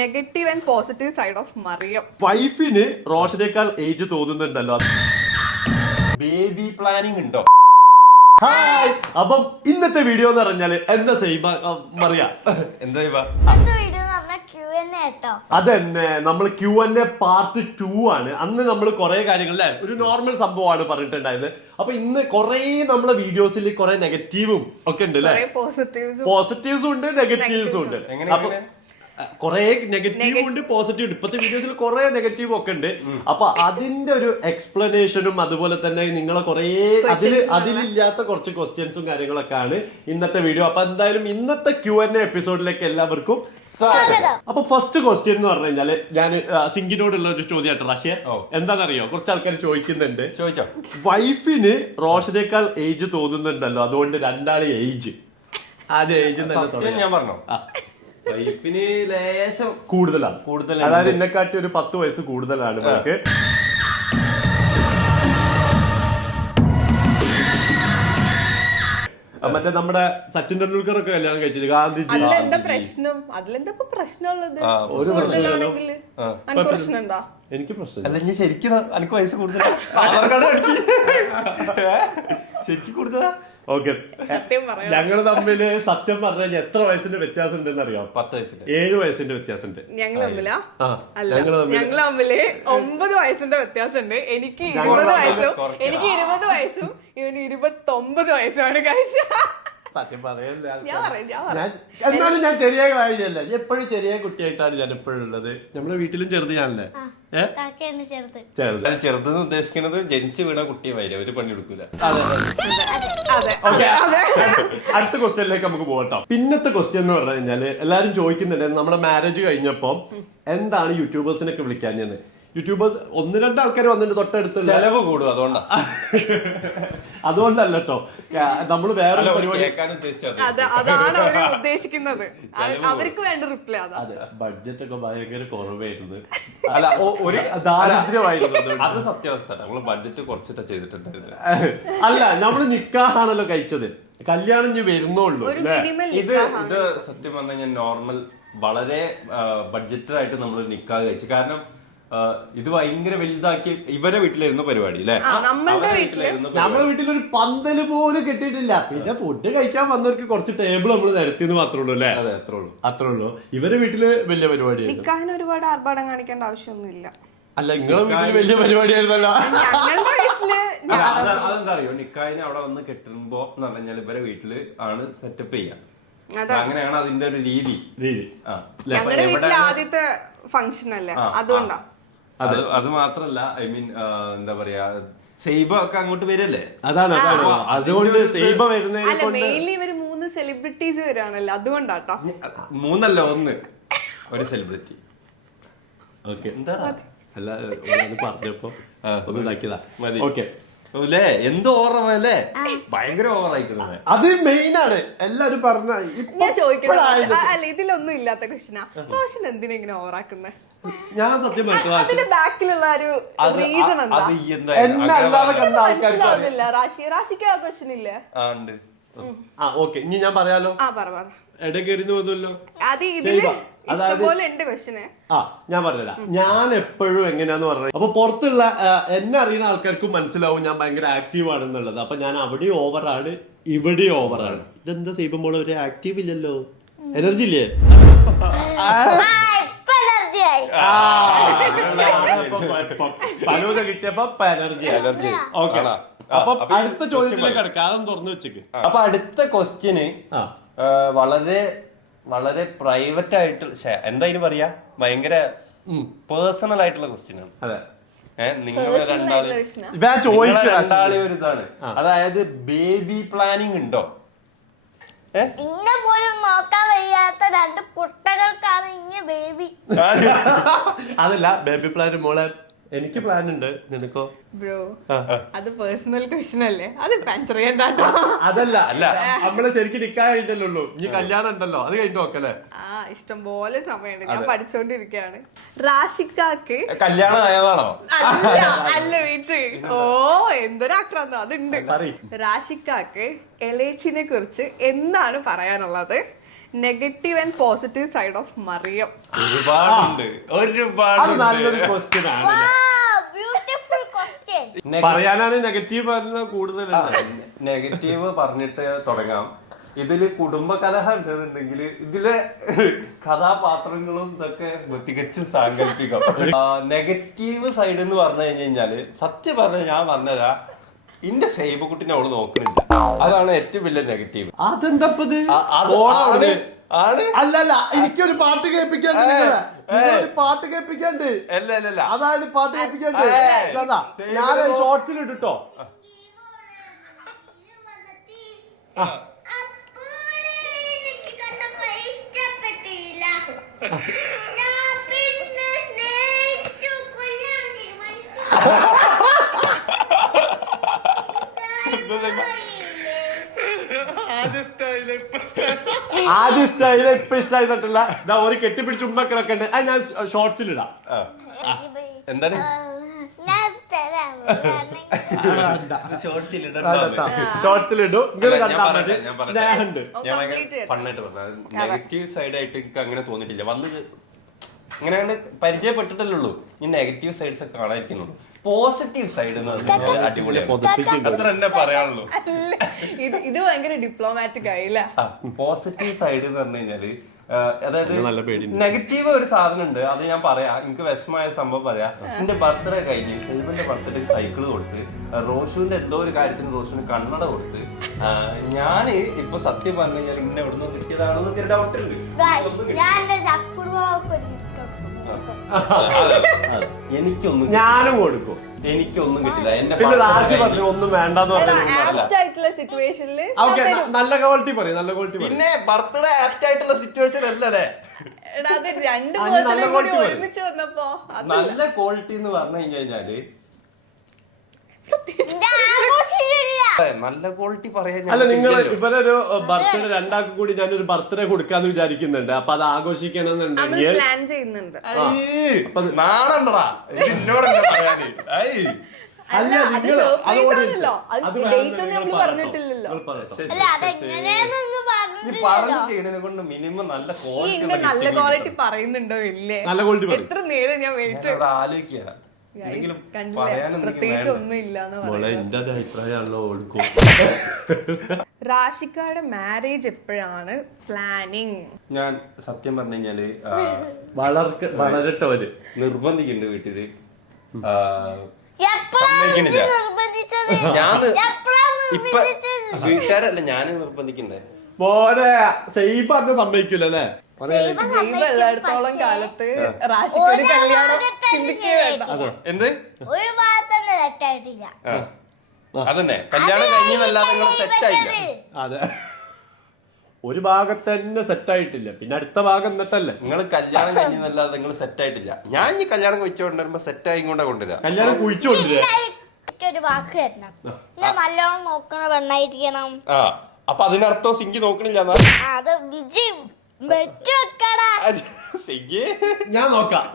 Negative and positive side of Mariyam. വൈഫിന് റോഷനേക്കാൾ age തോന്നുന്നുണ്ടല്ലോ. ബേബി പ്ലാനിങ് ഉണ്ടോ? ഹായ് അപ്പം ഇന്നത്തെ വീഡിയോ എന്ന് പറഞ്ഞാൽ എന്താ സൈബ മറിയ? എന്താ എൻ അതന്നെ. നമ്മൾ Q N A part two ആണ്. അന്ന് നമ്മൾ കുറെ കാര്യങ്ങൾ അല്ലേ ഒരു നോർമൽ സംഭവമാണ് പറഞ്ഞിട്ടുണ്ടായത് അപ്പൊ ഇന്ന് കുറെ നമ്മളെ വീഡിയോസിൽ കുറെ നെഗറ്റീവും ഒക്കെ ഉണ്ട് അല്ലെ കുറെ പോസിറ്റീവ്സും ഉണ്ട് നെഗറ്റീവ്സും ഉണ്ട്. കുറെ നെഗറ്റീവ് ഉണ്ട് പോസിറ്റീവ് ഉണ്ട്. ഇപ്പത്തെ വീഡിയോസിൽ കുറെ നെഗറ്റീവ് ഒക്കെ ഉണ്ട്. അപ്പൊ അതിന്റെ ഒരു എക്സ്പ്ലനേഷനും അതുപോലെ തന്നെ നിങ്ങളെ കുറെ അതിൽ അതിലില്ലാത്ത കുറച്ച് ക്വസ്റ്റ്യൻസും കാര്യങ്ങളൊക്കെ ആണ് ഇന്നത്തെ വീഡിയോ അപ്പൊ എന്തായാലും ഇന്നത്തെ ക്യു എൻ എപ്പിസോഡിലേക്ക് എല്ലാവർക്കും സ്വാഗതം. അപ്പൊ ഫസ്റ്റ് ക്വസ്റ്റ്യൻ എന്ന് പറഞ്ഞു കഴിഞ്ഞാൽ ഞാൻ സിംഗിനോടുള്ള ഒരു ചോദ്യമായിട്ട് റഷ്യ. എന്താണെന്നറിയോ? കുറച്ച് ആൾക്കാർ ചോദിക്കുന്നുണ്ട്. ചോദിച്ചോ? വൈഫിന് റോഷനേക്കാൾ ഏജ് തോന്നുന്നുണ്ടല്ലോ. അതുകൊണ്ട് രണ്ടാൾ ഏജ് ആദ്യം ഏജ് ഞാൻ പറഞ്ഞോ? വൈഫിന് ലേശം കൂടുതലാണ്. കൂടുതലാണ് അതായത് എന്നെക്കാട്ടി ഒരു പത്ത് വയസ്സ് കൂടുതലാണ് ഇവർക്ക് മറ്റേ നമ്മുടെ സച്ചിൻ ടെണ്ടുൽക്കർ ഒക്കെ കല്യാണം കഴിച്ചില്ല? ഗാന്ധിജി. അതിലെന്താ പ്രശ്നം? അതിലെന്താ പ്രശ്നമുള്ളത്? ഒരു കൂടുതലാണെങ്കിൽ. എനിക്ക് പ്രശ്നമുണ്ടോ? എനിക്ക് പ്രശ്നം അല്ല ഇനി ശരിക്കും എനിക്ക് വയസ്സ് കൂടുതലാ? ആധാർ കാർഡ് ശരിക്കും കൂടുതലാ? ഓക്കെ സത്യം പറയാം. ഞങ്ങൾ തമ്മിൽ സത്യം പറഞ്ഞു എത്ര വയസ്സിന്റെ വ്യത്യാസം ഉണ്ടെന്ന് അറിയാം പത്ത് വയസ്സിന്റെ. ഏഴ് വയസ്സിന്റെ വ്യത്യാസം ഉണ്ട് ഞങ്ങൾ തമ്മിലാ. ഞങ്ങൾ തമ്മിൽ ഒമ്പത് വയസ്സിന്റെ വ്യത്യാസമുണ്ട്. എനിക്ക് ഞങ്ങൾ ഇരുപത് വയസ്സും എനിക്ക് ഇരുപത് വയസ്സും ഇവന് ഇരുപത്തി ഒമ്പത് വയസ്സുമാണ് കഴിച്ച സത്യം പറയല്ല ഞാൻ പറയാം ഞാൻ പറയാം. ഞാൻ- എന്നാലും ഞാൻ ചെറിയ കാര്യമല്ല. എപ്പോഴും ചെറിയ കുട്ടിയായിട്ടാണ് ഞാൻ എപ്പോഴും ഉള്ളത്. നമ്മുടെ വീട്ടിലും ചെറുത് ഞാനല്ലേ? ഏ? കാക്കയാണ് ചെറുത്. ചെറുത്. ചെറുതെന്ന് ഉദ്ദേശിക്കുന്നത് ജനിച്ചു വീണ കുട്ടിയെ വരെ ഒരു പണി എടുക്കൂല. അതെ അതെ. അടുത്ത ക്വസ്റ്റ്യനിലേക്ക് നമുക്ക് പോകട്ടോ. പിന്നത്തെ ക്വസ്റ്റ്യൻ എന്ന് പറഞ്ഞു കഴിഞ്ഞാൽ എല്ലാരും ചോദിക്കുന്നുണ്ട് നമ്മുടെ മാരേജ് കഴിഞ്ഞപ്പോ എന്താണ് യൂട്യൂബേഴ്സിനൊക്കെ വിളിക്കാൻ യൂട്യൂബേഴ്സ് ഒന്ന് രണ്ട് ആൾക്കാർ വന്നിട്ട് തൊട്ടടുത്ത് ചെലവ് കൂടും അതുകൊണ്ടാ. അതുകൊണ്ടല്ല കേട്ടോ നമ്മൾ വേറെ ഉദ്ദേശിക്കുന്നത്. അവർക്ക് വേണ്ട റിപ്ലൈ അതാ. ബഡ്ജറ്റ് ഒക്കെ ഭയങ്കര കുറവായിരുന്നു. അല്ല ഒരു ദാരിദ്ര്യമായിരുന്നു. അത്. സത്യാവസ്ഥ. നമ്മൾ ബഡ്ജറ്റ് കുറച്ചിട്ടാ ചെയ്തിട്ടുണ്ടായിരുന്നു അല്ല നമ്മൾ നിക്കാഹാണല്ലോ കഴിച്ചത്. കല്യാണം ഇനി വരുന്നുള്ളൂ ഇത് ഇത് സത്യം പറഞ്ഞാൽ കഴിഞ്ഞാൽ നോർമൽ വളരെ ബഡ്ജറ്റഡ് ആയിട്ട് നമ്മൾ നിക്കാഹ് കഴിച്ചു. കാരണം ഇത് ഭയങ്കര വലുതാക്കി ഇവരെ വീട്ടിലായിരുന്നു പരിപാടി അല്ലെ? നമ്മളുടെ വീട്ടിലായിരുന്നു നമ്മുടെ വീട്ടിൽ ഒരു പന്തൽ പോലും കിട്ടിയിട്ടില്ല. പിന്നെ ഫുഡ് കഴിക്കാൻ വന്നവർക്ക് കുറച്ച് ടേബിൾ നമ്മൾ നിരത്തിന്ന് മാത്രമേ ഉള്ളൂ അല്ലേ? അതെ അത്രേ ഉള്ളൂ. അത്രേ ഉള്ളൂ. ഇവരെ വീട്ടിൽ വലിയ പരിപാടി നിക്കാഹിന് ഒരുപാട് ആർഭാടം കാണിക്കേണ്ട ആവശ്യമൊന്നുമില്ല. അല്ല നിങ്ങളെ വീട്ടിൽ വലിയ പരിപാടിയായിരുന്നല്ലോ. അതെന്താ അറിയോ? നിക്കാഹിന് അവിടെ വന്ന് കെട്ടുമ്പോ എന്ന് പറഞ്ഞാൽ ഇവരെ വീട്ടിൽ ആണ് സെറ്റപ്പ് ചെയ്യാ. അങ്ങനെയാണ് അതിന്റെ ഒരു രീതി. രീതി. ആ. ഞങ്ങളുടെ വീട്ടിലെ ആദ്യത്തെ ഫംഗ്ഷൻ അല്ലേ? അതുകൊണ്ടാ. അത് അത് മാത്രല്ല ഐ മീൻ എന്താ പറയാ സെയ്ബ ഒക്കെ അങ്ങോട്ട് വരല്ലേ? അതാണ് അതാണ്. അതുകൊണ്ട് സെയ്ബ വരുന്നതിനെ അല്ല കൊണ്ട് മെയിൻലി ഇവർ മൂന്ന് സെലിബ്രിറ്റീസ് വരാണല്ലോ അതുകൊണ്ടാട്ടോ. മൂന്നല്ല ഒന്ന്. ഒരു സെലിബ്രിറ്റി ഓക്കെ എന്താ അല്ല പറഞ്ഞപ്പോ ഒന്ന് ഇതാക്കിയതാ മതി. ഓക്കെ അല്ലേ എന്ത് ഓവറല്ലേ ഭയങ്കര ഓവർ ആയിക്കുന്നത് അത് മെയിൻ ആണ്. എല്ലാരും പറഞ്ഞ ഞാൻ ആ, അല്ല ഇതിലൊന്നും ഇല്ലാത്ത ക്വസ്റ്റ്യനാ റോഷൻ എന്തിനാ ഇങ്ങനെ ഓവറാക്കുന്നത് ഞാൻ സത്യം മനസ്സിലാക്കി അതിന്റെ ബാക്കിലുള്ള ഒരു അത് റീസൺ അ- എന്താ? അത് ഈ എന്തായാലും എന്നെ അങ്ങനെ അല്ലാതെ പറഞ്ഞാ- കണ്ട ആൾക്കാർക്ക് അറിയാം. മനസ്സിലാവുന്നില്ല റാഷി റാഷിക്ക് ആ ക്വസ്റ്റൻ ഇല്ലേ? ആ ഉണ്ട്. ആ ഓക്കെ. ഇനി ഞാൻ പറയാലോ? ആ പറ പറ. വന്നല്ലോ. അത് ഇതിൽ ആ ഞാൻ പറഞ്ഞുതരാം. ഞാൻ എപ്പോഴും എങ്ങനെയാന്ന് പറഞ്ഞത് അപ്പൊ പുറത്തുള്ള എന്നെ അറിയുന്ന ആൾക്കാർക്കും മനസ്സിലാവും ഞാൻ ഭയങ്കര ആക്റ്റീവ് ആണെന്നുള്ളത്. അപ്പൊ ഞാൻ അവിടെ ഓവറാണ് ഇവിടെ ഓവറാണ് ഇതെന്താ ചെയ്യുമ്പോൾ ഒരു ആക്റ്റീവ് ഇല്ലല്ലോ? എനർജി ഇല്ലേ? ആ കിട്ടിയപ്പോ എനർജി എനർജി. ഓക്കെ? അപ്പൊ അടുത്ത ചോദ്യത്തിലേക്ക്. കിടക്കാം അതൊന്ന് തുറന്നു വെച്ചേക്ക്. അപ്പൊ അടുത്ത ക്വസ്റ്റ്യന് വളരെ വളരെ പ്രൈവറ്റ് ആയിട്ട് എന്താ ഇതിന് പറയാ? ഭയങ്കര പേഴ്സണൽ ആയിട്ടുള്ള ക്വസ്റ്റ്യൻ ആണ്. അതെ. നിങ്ങൾ രണ്ടാൾ ഒരു ഇതാണ്. അതായത് ബേബി പ്ലാനിങ് ഉണ്ടോ? ഇന്നെ പോലും നോക്കാൻ വയ്യാത്ത രണ്ട് കുട്ടകൾക്കാണ് ഇങ്ങനെ ബേബി അതല്ല ബേബി പ്ലാൻ മോളെ എനിക്ക് പ്ലാൻ ഉണ്ട്. നിനക്കോ? ബ്രോ അത് പേഴ്സണൽ ക്വസ്റ്റ്യൻ അല്ലേ? അത് ആൻസർ ചെയ്യണ്ടോ അതല്ല അല്ല നമ്മൾ ശരിക്കും നിക്കായിട്ടല്ലോ ഇനി കല്യാണം ഉണ്ടല്ലോ. അത് കഴിഞ്ഞു നോക്കല്ലേ? ആ ഇഷ്ടം പോലെ സമയമുണ്ട്. ഞാൻ പഠിച്ചോണ്ടിരിക്കയാണ്. റാഷിക്കാക്ക് കല്യാണം ആയതാണോ? അല്ല അല്ല വീട്ട്. ഓ എന്തൊരാക്രാന്തം അതുണ്ട്. റാഷിക്കാക്ക് എലേച്ചിനെ കുറിച്ച് എന്താണ് പറയാനുള്ളത്? Negative and positive side of Mariyam. ഒരുപാടുണ്ട്. ഒരുപാട് നല്ലൊരു ക്വസ്റ്റ്യൻ ആണ്. പറയാനാണ് നെഗറ്റീവ് പറഞ്ഞ കൂടുതൽ നെഗറ്റീവ് പറഞ്ഞിട്ട് തുടങ്ങാം. ഇതിൽ കുടുംബ കലഹ ഉണ്ടെന്നുണ്ടെങ്കിൽ ഇതിലെ കഥാപാത്രങ്ങളും ഇതൊക്കെ തികച്ചും സാങ്കല്പികം. നെഗറ്റീവ് സൈഡ് എന്ന് പറഞ്ഞു കഴിഞ്ഞു കഴിഞ്ഞാൽ സത്യം പറഞ്ഞ ഞാൻ പറഞ്ഞുതരാ ഇന്റെ ഷൈബക്കുട്ടിനെ അവൾ നോക്കണില്ല. അതാണ് ഏറ്റവും വലിയ നെഗറ്റീവ് അതെന്താ ആണ് ആണ്. അല്ല അല്ല എനിക്കൊരു പാട്ട് കേൾപ്പിക്കാണ്ട് പാട്ട് കേൾപ്പിക്കാണ്ട്. അതായത് പാട്ട് കേൾപ്പിക്കണ്ട്. ഞാൻ. ഷോർട്സിൽ ഇട്ടോ കൊല്ലാൻ ആദ്യം സ്റ്റൈൽ ഇപ്പൊ ഇഷ്ടമായിട്ടില്ല ഇതാ ഒരു കെട്ടിപ്പിടിച്ച് ഉമ്മക്കളൊക്കെ ഉണ്ട് അത് ഞാൻ ഷോർട്സിൽ ഇടാം എന്താണ്? ഷോർട്സിൽ ഷോർട്സിൽ ഇടും ഇങ്ങനെ ഞാൻ കണ്ടാൽ മതി. ഞാൻ പറയട്ടെ. സ്നേഹമുണ്ട്. ഞാൻ complete ഫണ്ണായിട്ട് പറഞ്ഞു. നെഗറ്റീവ് സൈഡ് ആയിട്ട് എനിക്ക് അങ്ങനെ തോന്നിട്ടില്ല വന്ന് ഇങ്ങനെ പരിചയപ്പെട്ടിട്ടല്ലേ ഉള്ളൂ. ഈ നെഗറ്റീവ് സൈഡ്സ് ഒക്കെ കാണാതിരിക്കുന്നു. പോസിറ്റീവ് സൈഡ് അടിപൊളിയാണ്. അത്ര തന്നെ പറയാനുള്ളൂ. ഇത് ഇത് ഭയങ്കര ഡിപ്ലോമാറ്റിക് ആയില്ല പോസിറ്റീവ് സൈഡ് എന്ന് പറഞ്ഞു കഴിഞ്ഞാൽ അതായത്. നെഗറ്റീവ് ഒരു സാധനം ഉണ്ട്. അത് ഞാൻ പറയാം. എനിക്ക് വിഷമമായ സംഭവം പറയാം. എന്റെ ബർത്ത്ഡേ കഴിഞ്ഞ് ഷെൽബിന്റെ ബർത്ത്ഡേ സൈക്കിൾ കൊടുത്ത് റോഷുവിന്റെ എന്തോ ഒരു കാര്യത്തിന് റോഷുവിന് കണ്ണട കൊടുത്ത് ഞാൻ ഞാൻ ഇപ്പൊ സത്യം പറഞ്ഞു കഴിഞ്ഞാൽ ഇന്നെ ഇവിടുന്ന് കിട്ടിയതാണെന്നൊക്കെ ഒരു ഡൗട്ട് ഉണ്ട്. എനിക്കൊന്നും ഞാനും കൊടുക്കും. എനിക്കൊന്നും കിട്ടില്ല. എന്റെ പിന്നെ രാശി പറഞ്ഞു ഒന്നും വേണ്ടെന്ന് പറഞ്ഞു ആപ്റ്റ് ആയിട്ടുള്ള സിറ്റുവേഷനിൽ ഓക്കെ നല്ല ക്വാളിറ്റി പറയും നല്ല ക്വാളിറ്റി പറയും. പിന്നെ ബർത്ത്ഡേ ആപ്റ്റ് ആയിട്ടുള്ള സിറ്റുവേഷൻ അല്ലല്ലേ എടാ അത് രണ്ട് നല്ല പേർക്കും കൂടി quality പറയും. ഒരുമിച്ച് വന്നപ്പോ അത് നല്ല ക്വാളിറ്റി എന്ന് പറഞ്ഞു കഴിഞ്ഞു കഴിഞ്ഞാൽ നല്ല ക്വാളിറ്റി പറയാൻ അല്ല നിങ്ങൾ ഇവരൊരു ബർത്ത്ഡേ രണ്ടാൾക്ക് കൂടി ഒരു ബർത്ത്ഡേ കൊടുക്കാന്ന് വിചാരിക്കുന്നുണ്ട്. അപ്പൊ അത് ആഘോഷിക്കണമെന്നുണ്ടെങ്കിൽ പ്ലാൻ ചെയ്യുന്നുണ്ട്. എന്നോടല്ല പറയാന്. അല്ല നിങ്ങൾ നല്ല ക്വാളിറ്റി നല്ല ക്വാളിറ്റി പറയുന്നുണ്ടോ ഇല്ലേ? നല്ല ക്വാളിറ്റി എത്ര നേരം ഞാൻ വെയിറ്റ് ആലോചിക്കുക പ്രത്യേകിച്ച്. ഒന്നും ഓൾക്കും. റാഷിക്കയുടെ മാരേജ് എപ്പോഴാണ് പ്ലാനിങ് ഞാൻ സത്യം പറഞ്ഞു കഴിഞ്ഞാൽ വളരട്ടെ അവർ നിർബന്ധിക്കുന്നുണ്ട് വീട്ടിൽ. ഞാൻ എപ്പോഴാണ് ഇപ്പൊ വീട്ടുകാരല്ല ഞാൻ നിർബന്ധിക്കണ്ടേ മോനെ സെയ്ഫ് പറഞ്ഞ സമ്മതിക്കൂല കാലത്ത് കല്യാണം എന്ത്? ഒരു ഭാഗത്തന്നെ തെറ്റായിട്ടില്ല. ആ. അതന്നെ. കല്യാണം നിങ്ങൾ അതെ. ഒരു ഭാഗത്ത് തന്നെ സെറ്റ് ആയിട്ടില്ല. പിന്നെ അടുത്ത ഭാഗം എന്നിട്ടല്ലേ? നിങ്ങൾ കല്യാണം കഴിഞ്ഞല്ലാതെ നിങ്ങൾ സെറ്റ് ആയിട്ടില്ല. ഞാൻ ഈ കല്യാണം കഴിച്ചുകൊണ്ടിരുമ്പോ സെറ്റ് ആയി കൊണ്ടാ കൊണ്ടുവരാ. കല്യാണം കുഴിച്ചുകൊണ്ടില്ലേ ഒരു വാക്ക് തരണം. എന്നെ നല്ലോണം നോക്കണ പെണ്ണായിരിക്കണം. ആ. അപ്പൊ അതിനർത്ഥം സിങ്കി നോക്കണില്ല? അത് ഞാൻ നോക്കാം.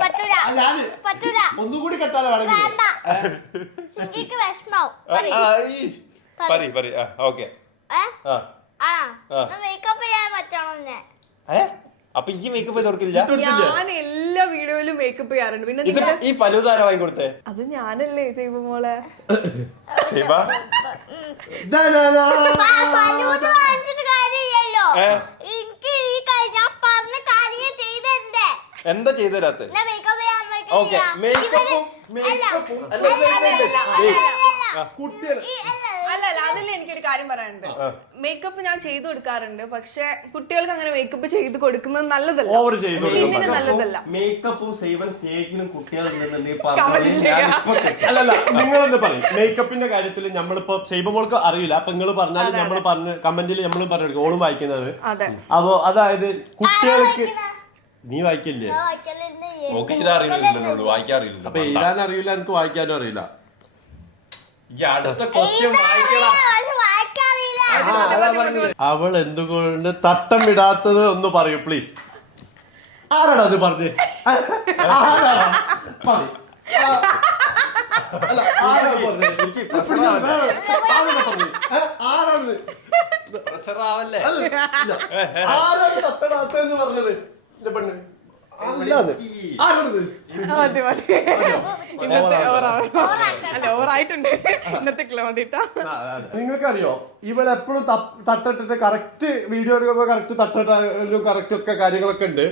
പറ്റൂല. ആ, ഞാൻ പറ്റൂല. ഒന്നുകൂടി കെട്ടാലോ വേണമെങ്കിൽ? വേണ്ട. സിങ്കിക്ക് വിഷമാവും ആ, ആ, ഈ. പറി പറി ആ ഓക്കെ. ഏ? ആ. ആണോ? മേക്കപ്പ് ചെയ്യാൻ പറ്റണോ എന്നെ ഏ? അപ്പൊ ഈ മേക്കപ്പ് ചെയ്ത് കൊടുക്കില്ല? ഞാൻ എല്ലാ വീഡിയോയിലും മേക്കപ്പ് ചെയ്യാറുണ്ട്. പിന്നെ ഇത് നിങ്ങൾ ഈ ഫലൂദാര വാങ്ങി കൊടുത്തേ. അത് ഞാനല്ലേ ചെയ്യുമ്പോ മോളെ? ഷെയ്ബ ദാ. ഫലൂദ വാങ്ങിച്ചിട്ട് കാര്യമില്ലല്ലോ. ഏ? ഈ കാര്യം ഞാൻ പറഞ്ഞ കാര്യങ്ങൾ ചെയ്തരണ്ടേ എന്താ ചെയ്തു തരാത്ത ഓക്കെ മേക്കപ്പും മേക്കപ്പും അല്ല, അല്ല. കുട്ടികൾ അതിൽ എനിക്കൊരു കാര്യം പറയാനുണ്ട്. മേക്കപ്പ് ഞാൻ ചെയ്തു കൊടുക്കാറുണ്ട് പക്ഷെ കുട്ടികൾക്ക് അങ്ങനെ മേക്കപ്പ് ചെയ്ത് കൊടുക്കുന്നത് നല്ലതല്ല. Over ചെയ്ത് കൊടുക്കുന്നത് സ്കിന്നിന് നല്ലതല്ല. മേക്കപ്പും സേവൻ നിങ്ങളെന്ന് പറയും? മേക്കപ്പിന്റെ കാര്യത്തിൽ നമ്മളിപ്പോ സൈബമോൾക്ക് അറിയില്ല. അപ്പൊ നിങ്ങൾ പറഞ്ഞാൽ നമ്മൾ പറഞ്ഞ കമന്റിൽ നമ്മൾ പറഞ്ഞു ഓളും വായിക്കുന്നത്. അതെ. അപ്പൊ അതായത് കുട്ടികൾക്ക് നീ വായിക്കില്ലേ? ഓക്കെ ഇത് അറിയില്ലല്ലോ വായിക്കാറില്ലല്ലോ അപ്പൊ എഴുതാൻ അറിയില്ല എനിക്ക് വായിക്കാനും അറിയില്ല. ഈ അടുത്ത ക്വസ്റ്റ്യൻ വായിക്കടാ. വായിക്കാറില്ല അവൾ എന്തുകൊണ്ട് തട്ടം വിടാത്തത് ഒന്ന് പറയൂ പ്ലീസ് ആരാടാ അത് പറഞ്ഞ്? ആരാണ് തട്ടടാത്തെന്ന് പറഞ്ഞത്? പെണ്ണ്? മതി മതി ഇന്നത്തെ ഓവറാണ്. അല്ല ഓവറായിട്ടുണ്ട്. ഇന്നത്തെ കിലോ മതിട്ടാ നിങ്ങൾക്കറിയോ ഇവൾ എപ്പോഴും തട്ടിട്ടിട്ട് കറക്റ്റ് വീഡിയോ എടുക്കുമ്പോ കറക്റ്റ് തട്ടിട്ടും കറക്റ്റ് ഒക്കെ കാര്യങ്ങളൊക്കെ ഉണ്ട്.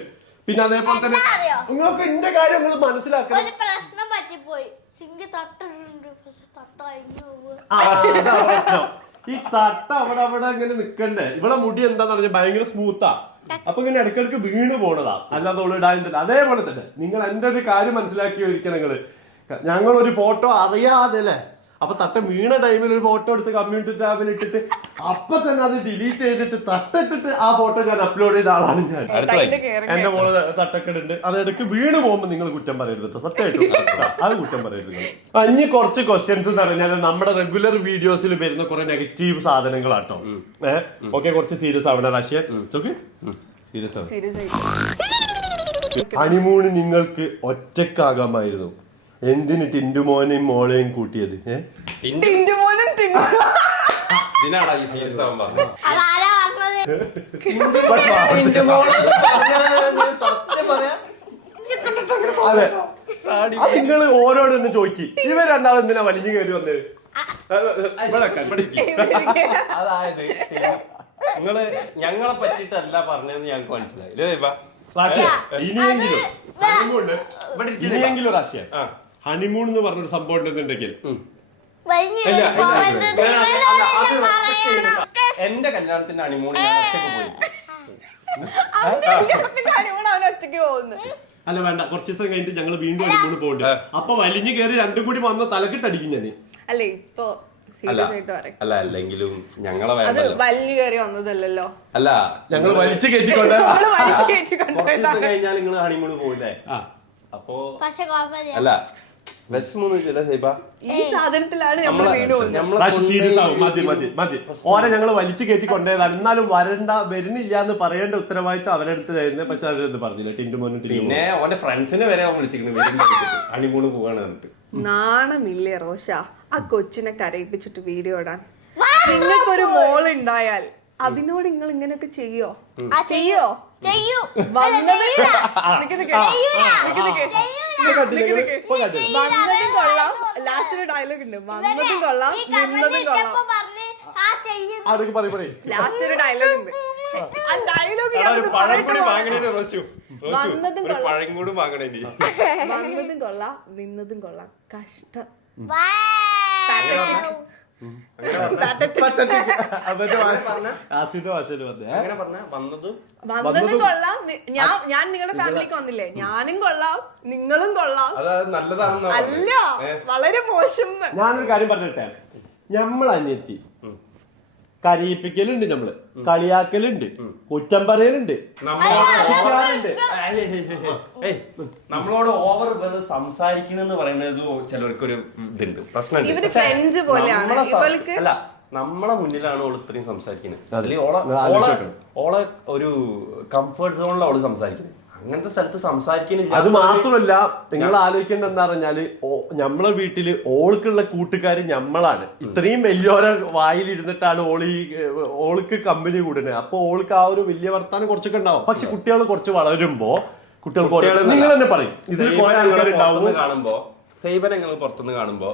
പിന്നെ അതേപോലെ തന്നെ നിങ്ങൾക്ക് എന്റെ കാര്യം നിങ്ങൾ മനസ്സിലാക്കണം. ഒരു പ്രശ്നം പറ്റിപ്പോയി. സിങ്കി തട്ടുണ്ട് ഈ തട്ട അവിടെ അവിടെ അങ്ങനെ നിക്കണ്ടേ? ഇവിടെ മുടി എന്താന്ന് പറഞ്ഞാൽ ഭയങ്കര സ്മൂത്താ അപ്പൊ ഇങ്ങനെ ഇടയ്ക്കിടയ്ക്ക് വീണ് പോണതാ. അല്ലാതെ ഓൾ ഇടാനില്ല അതേപോലെ തന്നെ നിങ്ങൾ എന്റെ ഒരു കാര്യം മനസ്സിലാക്കി ഒരിക്കൽ ഞങ്ങൾ ഒരു ഫോട്ടോ അറിയാതെ അല്ലേ? അപ്പൊ തട്ട വീണ ടൈമിൽ ഒരു ഫോട്ടോ എടുത്ത് കമ്മ്യൂണിറ്റി ടാബിൽ ഇട്ടിട്ട് അപ്പൊ തന്നെ അത് ഡിലീറ്റ് ചെയ്തിട്ട് തട്ടിട്ടിട്ട് ആ ഫോട്ടോ ഞാൻ അപ്ലോഡ് ചെയ്ത ആളാണ് ഞാൻ. എന്റെ മോൾ തട്ടക്കെടുണ്ട് അത് ഇടയ്ക്ക് വീണ് പോകുമ്പോ നിങ്ങൾ കുറ്റം പറയരുത് സത്യമായിട്ട് സത്യമായിട്ടും. അത് കുറ്റം പറയരുത്. അഞ്ഞി ഇനി കുറച്ച് ക്വസ്റ്റ്യൻസ് എന്ന് പറഞ്ഞാൽ നമ്മുടെ റെഗുലർ വീഡിയോസിൽ വരുന്ന കുറെ നെഗറ്റീവ് സാധനങ്ങളാട്ടോ. ഏഹ് ഓക്കെ കുറച്ച് സീരിയസ് ആവണ റാശിയ സീരിയസ് ആയിട്ട്. ഹണിമൂണ് നിങ്ങൾക്ക് ഒറ്റക്കാകാമായിരുന്നു എന്തിന് ടിൻഡുമോനെയും മോളെയും കൂട്ടിയത്? ഏഹ് ടിന്റു മോനും ടിന്റു ഇതിനാടാ ഈ സീരിയസ് ആവാൻ പറഞ്ഞത്. അതാരാ പറഞ്ഞത്? അതെ. അത് നിങ്ങൾ ഓരോടൊന്ന് ചോദിക്കി. ഇവർ രണ്ടാമത് എന്തിനാ വലിഞ്ഞു കയറി വന്നത് ഇവിടെ. അതായത് നിങ്ങൾ ഞങ്ങളെ പറ്റിട്ടല്ല പറഞ്ഞതെന്ന് ഞങ്ങൾക്ക് മനസ്സിലായി ഇല്ലേ ദീപ? റാഷിയ, ഇനിയെങ്കിലും. ഇനിയെങ്കിലും റാഷ്യ ആ. ഹണിമൂൺ എന്ന് പറഞ്ഞൊരു സംഭവം ഉണ്ടെന്നുണ്ടെങ്കിൽ. അല്ല. എന്റെ കല്യാണത്തിന്റെ അണിമൂണി ഞാൻ ഒറ്റയ്ക്ക് പോയി. ഹണിമൂൺ അവൻ ഒറ്റയ്ക്ക് പോകുന്നു. അല്ല വേണ്ട. കുറച്ച് ദിവസം കഴിഞ്ഞിട്ട് ഞങ്ങൾ വീണ്ടും ഹണിമൂണ് പോകണ്ട. അപ്പൊ വലിഞ്ഞു കയറി രണ്ടും കൂടി വന്ന തലക്കിട്ടടിക്കും ഞാൻ അല്ലേ ഇപ്പൊ അല്ല. അല്ല അല്ലെങ്കിലും ഞങ്ങളെ വലിഞ്ഞു കയറി വന്നതല്ലോ അല്ല ഞങ്ങൾ വലിച്ചു കയറ്റിക്കൊണ്ട് കുറച്ച് ദിവസം കഴിഞ്ഞാൽ നിങ്ങൾ ഹണിമൂണ് പോകില്ലേ ആ. അപ്പോ പക്ഷെ കുഴപ്പമില്ല ഇല്ല ദീപ ഈ സാധനത്തിലാണ് നമ്മൾ വീണു പോകുന്നത്. സീരിയസ് ആവും മതി മതി മതി. ഓരെ ഞങ്ങൾ വലിച്ചു കയറ്റി കൊണ്ടുപോയതാണ്. എന്നാലും വരണ്ട വരുന്നില്ല എന്ന് പറയേണ്ട ഉത്തരവാദിത്തം അവരെടുത്ത് തരുന്നത് പക്ഷെ അവരത് പറഞ്ഞില്ല. ടിൻഡുമോനും മോനും പിന്നെ ഓന്റെ ഫ്രണ്ട്സിനെ വരെ അവൻ വിളിച്ചിരിക്കുന്നു ഹണിമൂണ് പോവാണ് എന്നിട്ട് നാണമില്ലേ റോഷ? ആ കൊച്ചിനെ കരയിപ്പിച്ചിട്ട് വീഡിയോ ഇടാൻ. നിങ്ങൾക്കൊരു മോൾ ഉണ്ടായാൽ അതിനോട് നിങ്ങൾ ഇങ്ങനെയൊക്കെ ചെയ്യോ? ആ ചെയ്യോ. ചെയ്യൂ? വന്നത് നിക്ക് നിക്ക്. നിക്ക് നിക്ക്. വന്നതും കൊള്ളാം. ലാസ്റ്റ് ഒരു ഡയലോഗ് ഉണ്ട്. വന്നതും കൊള്ളാം. നിന്നതും കൊള്ളാം. അതൊക്കെ പറയും പറയും. ലാസ്റ്റ് ഒരു ഡയലോഗ് ഉണ്ട്. ആ ഡയലോഗ് വന്നതും കൊള്ളാം. വാങ്ങണേ നീ. വന്നതും കൊള്ളാം നിന്നതും കൊള്ളാം. കഷ്ടം. അങ്ങനെ പറഞ്ഞ? വന്നതും വന്നതും കൊള്ളാം. നി- ഞാൻ ഞാൻ നിങ്ങളുടെ ഫാമിലിക്ക് വന്നില്ലേ? ഞാനും കൊള്ളാം. നിങ്ങളും കൊള്ളാം. അത് നല്ലതാണെന്നാ അല്ല വളരെ മോശം. ഞാനൊരു കാര്യം പറഞ്ഞിട്ടെ? നമ്മൾ അന്യത്തി കരയിപ്പിക്കലുണ്ട് നമ്മൾ കളിയാക്കലുണ്ട്. കുറ്റം പറയലുണ്ട്. നമ്മളോട് ഓവർ ഏയ്, നമ്മളോട് ഓവർ സംസാരിക്കണെന്ന് പറയുന്നത് ചിലർക്കൊരു ഇതുണ്ട്. പ്രശ്നമുണ്ട്. ഇവർ പക്ഷേ പോലെയാണ്. നമ്മളെ ഇവൾക്ക് അല്ല നമ്മളെ മുന്നിലാണ് ഓൾ ഇത്രയും സംസാരിക്കുന്നത് അതിൽ ഓളെ ഓളെ. ഓളെ ഒരു കംഫർട്ട് സോണിലാണ് അവൾ സംസാരിക്കുന്നത് അങ്ങനത്തെ സ്ഥലത്ത് സംസാരിക്കണില്ല അത് മാത്രമല്ല നിങ്ങൾ ആലോചിക്കേണ്ട എന്താ പറഞ്ഞാൽ നമ്മളെ വീട്ടിൽ ഓൾക്കുള്ള കൂട്ടുകാര് ഞമ്മളാണ്. ഇത്രയും വലിയോര വായിലിരുന്നിട്ടാണ് ഓൾ ഈ ഓൾക്ക് കമ്പനി കൂടുന്നത്. അപ്പൊ ഓൾക്ക് ആ ഒരു വലിയ വർത്താനം കുറച്ചൊക്കെ ഉണ്ടാവും. പക്ഷെ കുട്ടികൾ കുറച്ച് വളരുമ്പോ കുട്ടികൾ നിങ്ങൾ തന്നെ പറയും. ഇതിൽ കുറെ ആൾക്കാരുണ്ടാവും കാണുമ്പോ. സൈബനെ ഞങ്ങൾ പുറത്തുനിന്ന് കാണുമ്പോ.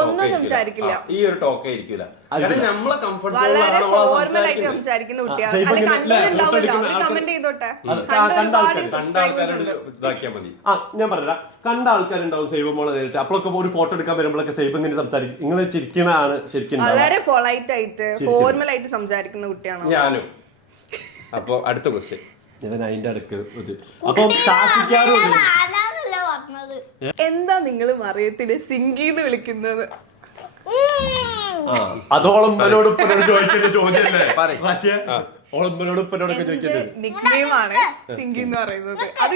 ഒന്നും സംസാരിക്കില്ല. ഈ ഒരു ടോക്ക് ആയിരിക്കില്ല. കാരണം നമ്മളെ കംഫർട്ട് വളരെ ഫോർമൽ ആയിട്ട് സംസാരിക്കുന്ന കുട്ടിയാണ് അല്ല അവർ കമന്റ് ചെയ്തോട്ടെ. കണ്ട ഒരുപാട് കണ്ട മതി. ആ ഞാൻ പറഞ്ഞ കണ്ട ആൾക്കാരുണ്ടാവും സേവ് മോളെ നേരിട്ട്. അപ്പോഴൊക്കെ ഒരു ഫോട്ടോ എടുക്കാൻ വരുമ്പോഴൊക്കെ സേവ് ഇങ്ങനെ സംസാരിക്കും. ഇങ്ങനെ ചിരിക്കണാണ് ശരിക്കും ഉണ്ടാവുക. വളരെ പൊളൈറ്റ് ആയിട്ട് ഫോർമൽ ആയിട്ട് സംസാരിക്കുന്ന കുട്ടിയാണ്? ഞാനും. അപ്പൊ അടുത്ത ക്വസ്റ്റ്യൻ ഞാൻ അതിന്റെ അടുക്ക് അപ്പൊ അപ്പം ശാസിക്കാറുണ്ട് എന്താ നിങ്ങൾ മറിയത്തിനെ സിംഗിന്ന് വിളിക്കുന്നത്? അത് ചോദിക്കുന്ന ചോദ്യമല്ലേ പക്ഷേ ഉപ്പനോടൊക്കെ ചോദിക്കുന്നത്? നിക്നെയിം സിങ്കി എന്ന് പറയുന്നത്? അത്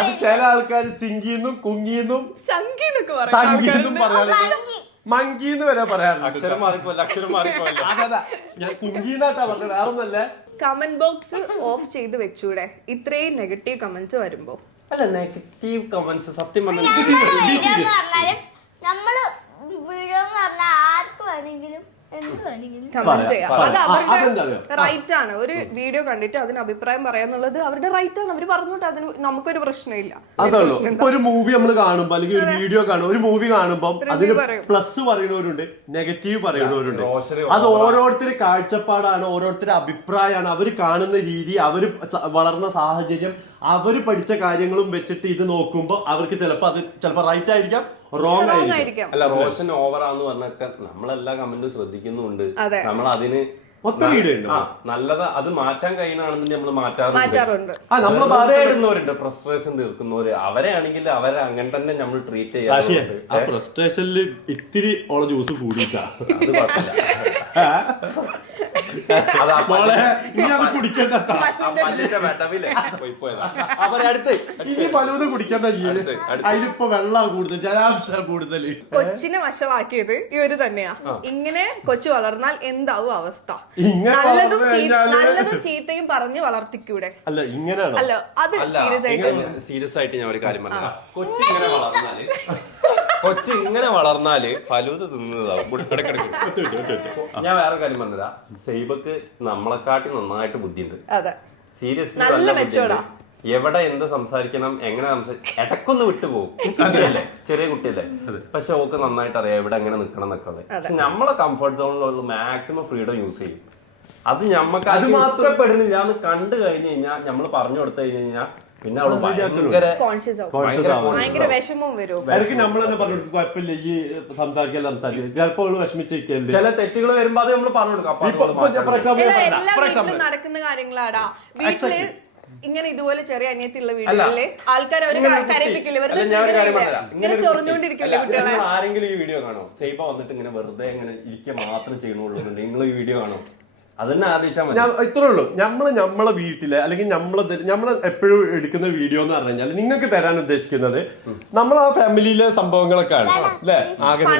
അത് ചില ആൾക്കാർ സിംഗിന്നും കുങ്ങിന്നും സംഗി എന്നൊക്കെ പറയുന്ന സംഗീന്നും ആൾക്കാരുണ്ട്. പറയാറുണ്ട് മങ്കീന്ന് വരെ പറയാറുണ്ട് അക്ഷരം മാറിപ്പോല്ല അക്ഷരം മാറിപ്പോല്ല അതതാ ഞാൻ കുങ്കീന്നാട്ടാ പറഞ്ഞത് വേറൊന്നല്ലേ. കമന്റ് ബോക്സ് ഓഫ് ചെയ്ത് വെച്ചൂടെ? ഇത്രയും നെഗറ്റീവ് കമന്റ്സ് വരുമ്പോ. അല്ല നെഗറ്റീവ് കമന്റ്സ് സത്യം പറഞ്ഞാൽ നമ്മൾ വീഡിയോ എന്ന് പറഞ്ഞാൽ ആർക്ക് വേണമെങ്കിലും എന്ത് വേണമെങ്കിലും. കമന്റ് ചെയ്യാം. പറയാം. അതെന്താ അറിയോ? റൈറ്റ് ആണ്. ഒരു വീഡിയോ കണ്ടിട്ട് അതിന് അഭിപ്രായം പറയാന്നുള്ളത് അവരുടെ റൈറ്റ് ആണ്. അവർ പറഞ്ഞോട്ടെ അതിന് നമുക്കൊരു പ്രശ്നമില്ല. ഇപ്പൊ ഒരു മൂവി നമ്മൾ കാണുമ്പോ അല്ലെങ്കിൽ ഒരു വീഡിയോ കാണുമ്പോ ഒരു മൂവി കാണുമ്പോ അതിന് പ്ലസ് പറയുന്നവരുണ്ട് നെഗറ്റീവ് പറയുന്നവരുണ്ട്. അത് ഓരോരുത്തരുടെ കാഴ്ചപ്പാടാണ് ഓരോരുത്തരുടെ അഭിപ്രായമാണ്. അവർ കാണുന്ന രീതി അവർ വളർന്ന സാഹചര്യം അവർ പഠിച്ച കാര്യങ്ങളും വെച്ചിട്ട് ഇത് നോക്കുമ്പോ അവർക്ക് ചിലപ്പോ അത് ചിലപ്പോ റൈറ്റ് ആയിരിക്കാം റോങ് ആയിരിക്കും. അല്ല റോഷൻ ഓവർ ഓവറാന്ന് പറഞ്ഞൊക്കെ നമ്മളെല്ലാ കമന്റും ശ്രദ്ധിക്കുന്നുണ്ട്. നമ്മൾ അതിന് നല്ലത് അത് മാറ്റാൻ കഴിയണമെന്നുണ്ടെങ്കിൽ നമ്മൾ മാറ്റാറുണ്ട്. വെറുതെ ഫ്രസ്ട്രേഷൻ തീർക്കുന്നവര്. അവരെ ആണെങ്കിൽ അവരെ അങ്ങനെ തന്നെ നമ്മൾ ട്രീറ്റ് ചെയ്യാറുണ്ട്. ആ ഫ്രസ്ട്രേഷനിൽ ഇത്തിരി ഓളെ ജ്യൂസ് കൂടിയിട്ടാ. അത് പലതും ഈ. അതിലിപ്പോ വെള്ളം കൂടുതൽ ജലാംശം കൂടുതൽ. കൊച്ചിനെ വശമാക്കിയത് ഇവർ തന്നെയാ. ഇങ്ങനെ കൊച്ചു വളർന്നാൽ എന്താവും അവസ്ഥ? നല്ലതും വളർന്നു ചീ- കഴിഞ്ഞാൽ നല്ലതും ചീത്തയും പറഞ്ഞ് വളർത്തിക്കൂടെ? അല്ല ഇങ്ങനെയാണോ? അല്ല അത് സീരിയസ് ആയിട്ട് സീരിയസ് ആയിട്ട് ഞാൻ ഒരു കാര്യം പറഞ്ഞു കൊച്ചു ഇങ്ങനെ വളർന്നാൽ. കൊച്ചു ഇങ്ങനെ വളർന്നാൽ ഫലൂത് തിന്നതാവും ഇടയ്ക്കിടയ്ക്ക് ഞാൻ വേറെ കാര്യം പറഞ്ഞതാ സൈബക്ക് നമ്മളെക്കാട്ടി നന്നായിട്ട് ബുദ്ധിയുണ്ട്. അതെ. സീരിയസ് നല്ല. എവിടെ എന്ത് സംസാരിക്കണം എങ്ങനെ സംസാരിക്കണം ഇടക്കൊന്ന് വിട്ടുപോകും കുട്ടിയല്ലേ? ചെറിയ കുട്ടിയല്ലേ? പക്ഷെ ഓക്ക് നന്നായിട്ട് അറിയാം എവിടെ എങ്ങനെ നിക്കണം എന്നൊക്കെ ഉള്ളത്. പക്ഷെ നമ്മളെ കംഫർട്ട് സോണിലുള്ള മാക്സിമം ഫ്രീഡം യൂസ് ചെയ്യും. അത് ഞമ്മക്ക് അത് ഇഷ്ടപ്പെടുന്നില്ല എന്ന് കണ്ടു കഴിഞ്ഞു കഴിഞ്ഞാൽ നമ്മൾ പറഞ്ഞു കൊടുത്തു കഴിഞ്ഞു കഴിഞ്ഞാൽ പിന്നെ അവൾ ഭയങ്കര ഭയങ്കര വിഷമവും വരും. ഇടയ്ക്ക് നമ്മൾ തന്നെ പറഞ്ഞു കൊടുക്കും, കുഴപ്പമില്ല ഈ സംസാരിക്കാൻ സംസാരിക്കും ചിലപ്പോൾ അവൾ വിഷമിച്ചിരിക്കല്ലേ ചില തെറ്റുകൾ വരുമ്പോ അത് നമ്മൾ പറഞ്ഞു കൊടുക്കാം. നടക്കുന്ന കാര്യങ്ങളാടാ. വീട്ടിൽ ഇങ്ങനെ ഇതുപോലെ ചെറിയ അനിയത്തിയുള്ള വീടുകളിലെ ആൾക്കാർ അവരെ കരയിപ്പിക്കില്ല. വെറുതെ ഇങ്ങനെ ചൊറിഞ്ഞോണ്ടിരിക്കില്ല കുട്ടികളെ? ആരെങ്കിലും ഈ വീഡിയോ കാണോ? സൈബ വന്നിട്ട് ഇങ്ങനെ വെറുതെ ഇങ്ങനെ ഇരിക്കുക മാത്രം ചെയ്യണുള്ളൂ നിങ്ങൾ ഈ വീഡിയോ കാണോ? അതന്നെ ആലോചിച്ചാൽ മതി. ഞാൻ ഇത്രേ ഉള്ളൂ. നമ്മൾ നമ്മളെ വീട്ടിലെ അല്ലെങ്കിൽ നമ്മളെ നമ്മൾ എപ്പോഴും എടുക്കുന്ന വീഡിയോ എന്ന് പറഞ്ഞു കഴിഞ്ഞാൽ നിങ്ങൾക്ക് തരാൻ ഉദ്ദേശിക്കുന്നത് നമ്മൾ ആ ഫാമിലിയിലെ സംഭവങ്ങളൊക്കെ ആണ് അല്ലെ? ആഗ്രഹം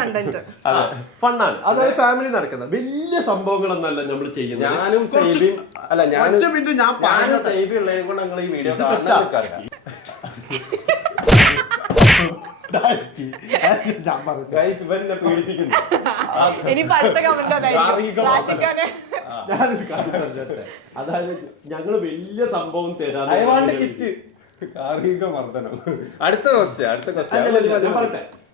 കണ്ടന്റ് അതെ. ഫണ്ണാണ് അതായത് ഫാമിലി നടക്കുന്നത്. വലിയ സംഭവങ്ങളൊന്നല്ല നമ്മൾ ചെയ്യുന്നത്. ഞാനും സേബിയും അല്ല ഞാനും ഞാൻ പറഞ്ഞത് ഉള്ളതിനെ കൊണ്ട് ഈ വീഡിയോ ഞാൻ പറഞ്ഞു ഗൈസ് ഇവരെന്നെ പീഡിപ്പിക്കുന്നു ഇനിയിപ്പോ അടുത്ത കമന്റ് ഗാർഹിക അതായിരിക്കും ഞാനൊരു കാര്യം പറഞ്ഞോട്ടെ? അതായത് ഞങ്ങൾ വലിയ സംഭവം തരാൻ ഐ വാണ്ട് കിറ്റ്. മർദ്ദനം. അടുത്ത ക്വസ്റ്റ്യൻ അടുത്ത ക്വസ്റ്റ്യൻ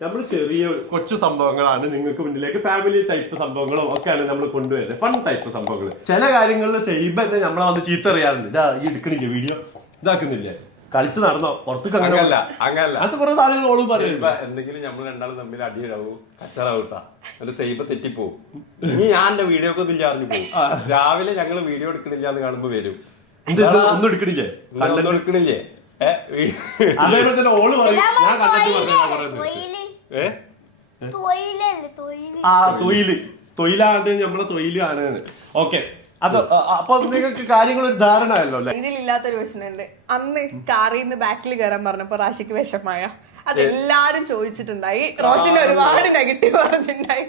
നമ്മൾ ചെറിയ കൊച്ചു സംഭവങ്ങളാണ് നിങ്ങൾക്ക് മുന്നിലേക്ക് ഫാമിലി ടൈപ്പ് സംഭവങ്ങളും ഒക്കെയാണ് നമ്മൾ കൊണ്ടുവരുന്നത്. ഫൺ ടൈപ്പ് സംഭവങ്ങൾ ചില കാര്യങ്ങളിൽ സെയ്ബ് തന്നെ നമ്മളെ വന്ന് ചീത്ത അറിയാറുണ്ട് ഇതാ ഈ എടുക്കണില്ലേ വീഡിയോ ഇതാക്കുന്നില്ലേ? കളിച്ച് നടന്നോ? പുറത്തേക്ക് അങ്ങനെ അങ്ങനല്ല അങ്ങല്ല. അങ്ങനത്തെ കുറെ സാധനങ്ങൾ ഓളും പറയും എന്തെങ്കിലും നമ്മൾ രണ്ടാളും തമ്മിൽ അടിയിലാവും കച്ചറാവൂട്ടാ. എന്നിട്ട് ചെയ്യുമ്പോ തെറ്റിപ്പോവും. ഇനി ഞാൻ എന്റെ വീഡിയോ ഒക്കെ ഒന്നും അറിഞ്ഞു പോകും രാവിലെ ഞങ്ങൾ വീഡിയോ എടുക്കണില്ല എന്ന് കാണുമ്പോ വരും. ഒന്നും എടുക്കണില്ലേ? ഒന്നും എടുക്കണില്ലേ? അതേപോലെ തന്നെ ഓൾ പറയും ഞാൻ പറഞ്ഞാ ആ തൊയിൽ തൊയിലാണ് നമ്മളെ തൊയിലാണ് ഓക്കെ. അത് അപ്പൊ നിങ്ങൾക്ക് കാര്യങ്ങൾ ഒരു ധാരണ അല്ലോ? അല്ലെ ഇതിലില്ലാത്തൊരു പ്രശ്നമുണ്ട്. അന്ന് കാറിൽ നിന്ന് ബാക്കിൽ കയറാൻ പറഞ്ഞപ്പോ റാഷിക്ക് വിഷമായ. അതെല്ലാരും ചോദിച്ചിട്ടുണ്ടായി. റോഷന്റെ ഒരുപാട് നെഗറ്റീവ് പറഞ്ഞിട്ടുണ്ടായി.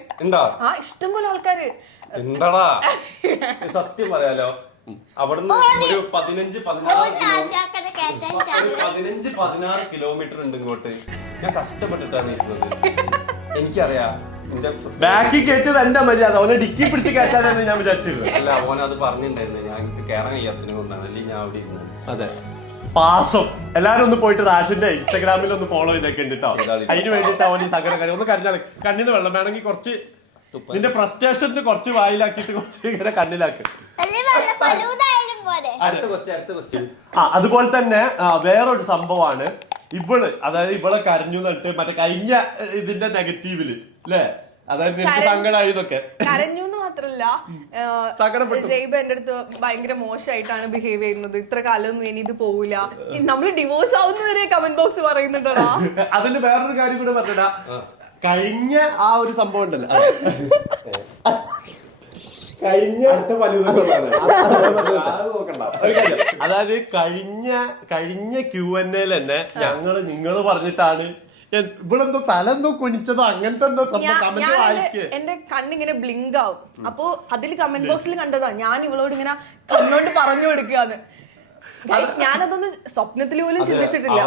ആ ഇഷ്ടംപോലെ ആൾക്കാര്. എന്താടാ? സത്യം പറയാലോ. അവിടുന്ന് ഒരു പതിനഞ്ച് പതിനാറ് പതിനഞ്ച് പതിനാറ് കിലോമീറ്റർ ഉണ്ട് ഇങ്ങോട്ട്. ഞാൻ കഷ്ടപ്പെട്ടിട്ടാണ് ഇരുന്നത്. എനിക്കറിയാം. ബാക്കിൽ കയറ്റത് എന്റെ മര്യാദ. അവനെ ഡിക്കി പിടിച്ച് കയറ്റാനാണ് ഞാൻ വിചാരിച്ചിരുന്നത് അല്ല അത് പറഞ്ഞിട്ടുണ്ടായിരുന്നു. ഞാൻ എനിക്ക് കയറാൻ കഴിയാത്തതിനെ കൊണ്ടാണ്. അല്ലെങ്കിൽ ഞാൻ അവിടെ ഇരുന്നത് അതെ. പാസം. എല്ലാരും ഒന്ന് പോയിട്ട് റാഷിന്റെ ഇൻസ്റ്റാഗ്രാമിൽ ഒന്ന് ഫോളോ ചെയ്തൊക്കെ ഉണ്ട് കേട്ടോ അതിന് വേണ്ടിട്ട് അവൻ ഈ സങ്കടം കാര്യം. ഒന്ന് കരഞ്ഞാൽ കണ്ണിന് വെള്ളം വേണമെങ്കിൽ കുറച്ച് നിന്റെ ഫ്രസ്ട്രേഷന് കുറച്ച് വായിലാക്കിയിട്ട് കുറച്ച് ഇങ്ങനെ കണ്ണിലാക്ക്. ആ അതുപോലെ തന്നെ വേറൊരു സംഭവമാണ്. ഇവൾ അതായത് ഇവളെ കരഞ്ഞു എന്നിട്ട് മറ്റേ കഴിഞ്ഞ ഇതിന്റെ നെഗറ്റീവിൽ അല്ലേ അതായത് നിനക്ക് കരഞ്ഞു. സങ്കടമായതൊക്കെ കരഞ്ഞു എന്ന് മാത്രല്ല സങ്കടപ്പെട്ടു. ജൈബ് എന്റെ അടുത്ത് ഭയങ്കര മോശമായിട്ടാണ് ബിഹേവ് ചെയ്യുന്നത്. ഇത്ര കാലമൊന്നും ഇനി ഇത് പോവില്ല. നമ്മൾ ഡിവോഴ്സ് ആവുന്ന വരെ കമന്റ് ബോക്സ് പറയുന്നുണ്ടടാ അതിന് വേറൊരു കാര്യം കൂടെ പറഞ്ഞ കഴിഞ്ഞ ആ ഒരു സംഭവം ഉണ്ടല്ലോ. കഴിഞ്ഞ അടുത്ത അതായത് കഴിഞ്ഞ കഴിഞ്ഞ ക്യു എൻ എയിൽ തന്നെ ഞങ്ങൾ നിങ്ങൾ പറഞ്ഞിട്ടാണ് ഇവളെന്തോ തലെന്തോ കുനിച്ചതോ അങ്ങനത്തെ എന്തോ കമന്റ് വായിക്കേ. എന്റെ- കണ്ണിങ്ങനെ ബ്ലിങ്ക് ആവും. അപ്പൊ അതിൽ കമന്റ് ബോക്സിൽ കണ്ടതാ. ഞാൻ ഇവളോട് ഇങ്ങനെ കണ്ണോണ്ട് പറഞ്ഞു കൊടുക്കുകയാണ് ഞാനതൊന്നും സ്വപ്നത്തിൽ പോലും ചിന്തിച്ചിട്ടില്ല.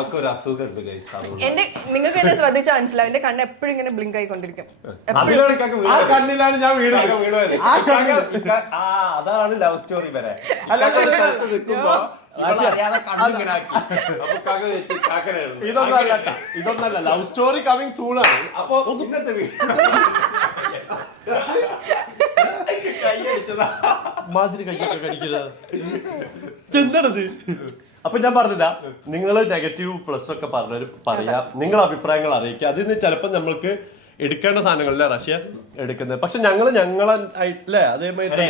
എന്റെ നിങ്ങൾക്ക് എന്നെ ശ്രദ്ധിച്ചാൽ മനസ്സിലാവും. എന്റെ കണ്ണ് എപ്പോഴും ഇങ്ങനെ ബ്ലിങ്ക് ആയിക്കൊണ്ടിരിക്കും. കണ്ണിലാണ് ഞാൻ വീട് അതാണ് ലവ് സ്റ്റോറി വരെ. ഇതൊന്നല്ല ഇതൊന്നല്ല. ലവ് സ്റ്റോറി കമ്മിങ് സൂൺ ആണ്. അപ്പൊ ഇന്നത്തെ മാതിരി കൈയൊക്കെ കഴിക്കരുത് എന്താണത് അപ്പൊ ഞാൻ പറഞ്ഞില്ല. നിങ്ങൾ നെഗറ്റീവ് പ്ലസ് ഒക്കെ പറഞ്ഞവര് പറയാ. നിങ്ങളെ അഭിപ്രായങ്ങൾ അറിയിക്കുക. അതിൽ നിന്ന് ചിലപ്പോൾ നമ്മൾക്ക് എടുക്കേണ്ട സാധനങ്ങളല്ലേ റഷ്യ എടുക്കുന്നത്? പക്ഷെ ഞങ്ങൾ ഞങ്ങളെ അല്ലേ അതേമാതിരി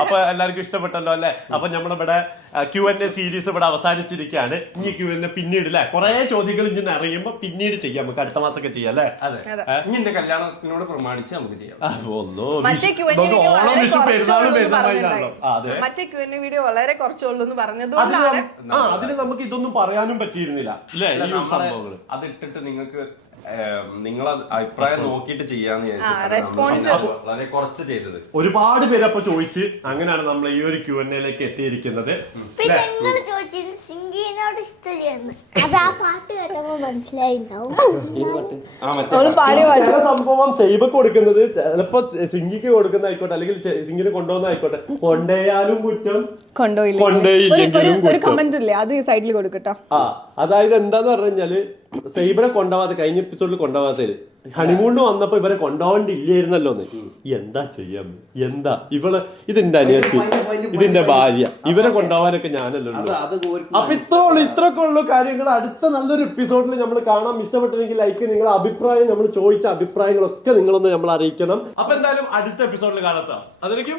അപ്പൊ എല്ലാവർക്കും ഇഷ്ടപ്പെട്ടല്ലോ അല്ലെ? അപ്പൊ നമ്മുടെ ഇവിടെ ക്യു എൻ എ സീരീസ് ഇവിടെ അവസാനിച്ചിരിക്കുകയാണ്. ഇനി ക്യു എൻ എ പിന്നീട് അല്ലെ കുറെ ചോദ്യങ്ങൾ ഇനി അറിയുമ്പോ പിന്നീട് ചെയ്യാം. നമുക്ക് അടുത്ത മാസമൊക്കെ ചെയ്യാം അല്ലേ അതെ. ഇനി എന്റെ കല്യാണത്തിനോട് പ്രമാണിച്ച് നമുക്ക് ചെയ്യാം. ഓണം വിഷു പെരുന്നാളും പെരുന്നാളാണല്ലോ അതെ. മറ്റേ ക്യു എൻ വീഡിയോ വളരെ കുറച്ചുള്ളൂ എന്ന് അതിന് പറഞ്ഞതുകൊണ്ടാണ് ആ അതിന് നമുക്ക് ഇതൊന്നും പറയാനും പറ്റിയിരുന്നില്ല. അല്ലേ ഈ സംഭവങ്ങൾ സംഭവങ്ങൾ. അത് ഇട്ടിട്ട് നിങ്ങൾക്ക് നിങ്ങളെ അഭിപ്രായം നോക്കിയിട്ട് ചെയ്യാന്ന് നമ്മൾ വളരെ കുറച്ച് ചെയ്തത്. ഒരുപാട് പേര് അപ്പൊ ചോദിച്ച് അങ്ങനെയാണ് നമ്മൾ ഈ ഒരു ക്യു എൻ എയിലേക്ക് എത്തിയിരിക്കുന്നത് പിന്നെ നിങ്ങൾ ചോദിച്ചിരുന്നു സിംഗിനോട് ഇഷ്ടമായിരുന്നു അത് ആ പാട്ട് കേട്ടപ്പോ മനസ്സിലായിണ്ടാവും ചില സംഭവം സൈബക്ക് കൊടുക്കുന്നത് ചിലപ്പോ സിംഗിക്ക് കൊടുക്കുന്ന ആയിക്കോട്ടെ അല്ലെങ്കിൽ സിംഗിന് കൊണ്ടുപോകുന്ന ആയിക്കോട്ടെ കൊണ്ടുപോയാലും കുറ്റം കൊണ്ടുപോയില്ല ഒരു കമന്റ് ഇല്ലേ? അത് സൈഡിൽ കൊടുക്കട്ടോ ആ അതായത് എന്താന്ന് പറഞ്ഞു കഴിഞ്ഞാൽ സൈബറെ കൊണ്ടുപോകാതെ കഴിഞ്ഞ എപ്പിസോഡിൽ കൊണ്ടുപോകാത്തത് ഹണിമൂണിന് വന്നപ്പോ ഇവരെ കൊണ്ടുപോകണ്ടില്ലായിരുന്നല്ലോ എന്ന്. എന്താ ചെയ്യാം? എന്താ? ഇവൾ ഇതിന്റെ അനിയത്തി ഇതിന്റെ ഭാര്യ. ഇവരെ കൊണ്ടുപോകാനൊക്കെ ഞാനല്ലോ. അപ്പൊ ഇത്ര ഉള്ളു ഇത്രയൊക്കെ ഉള്ളു കാര്യങ്ങൾ അടുത്ത നല്ലൊരു എപ്പിസോഡിൽ നമ്മൾ കാണാൻ ഇഷ്ടപ്പെട്ടെങ്കിൽ ലൈക്ക് നിങ്ങളുടെ അഭിപ്രായം നമ്മൾ ചോദിച്ച അഭിപ്രായങ്ങളൊക്കെ നിങ്ങളൊന്ന് നമ്മൾ അറിയിക്കണം. അപ്പൊ എന്തായാലും അടുത്ത എപ്പിസോഡിൽ കാണത്താം അതിലേക്കും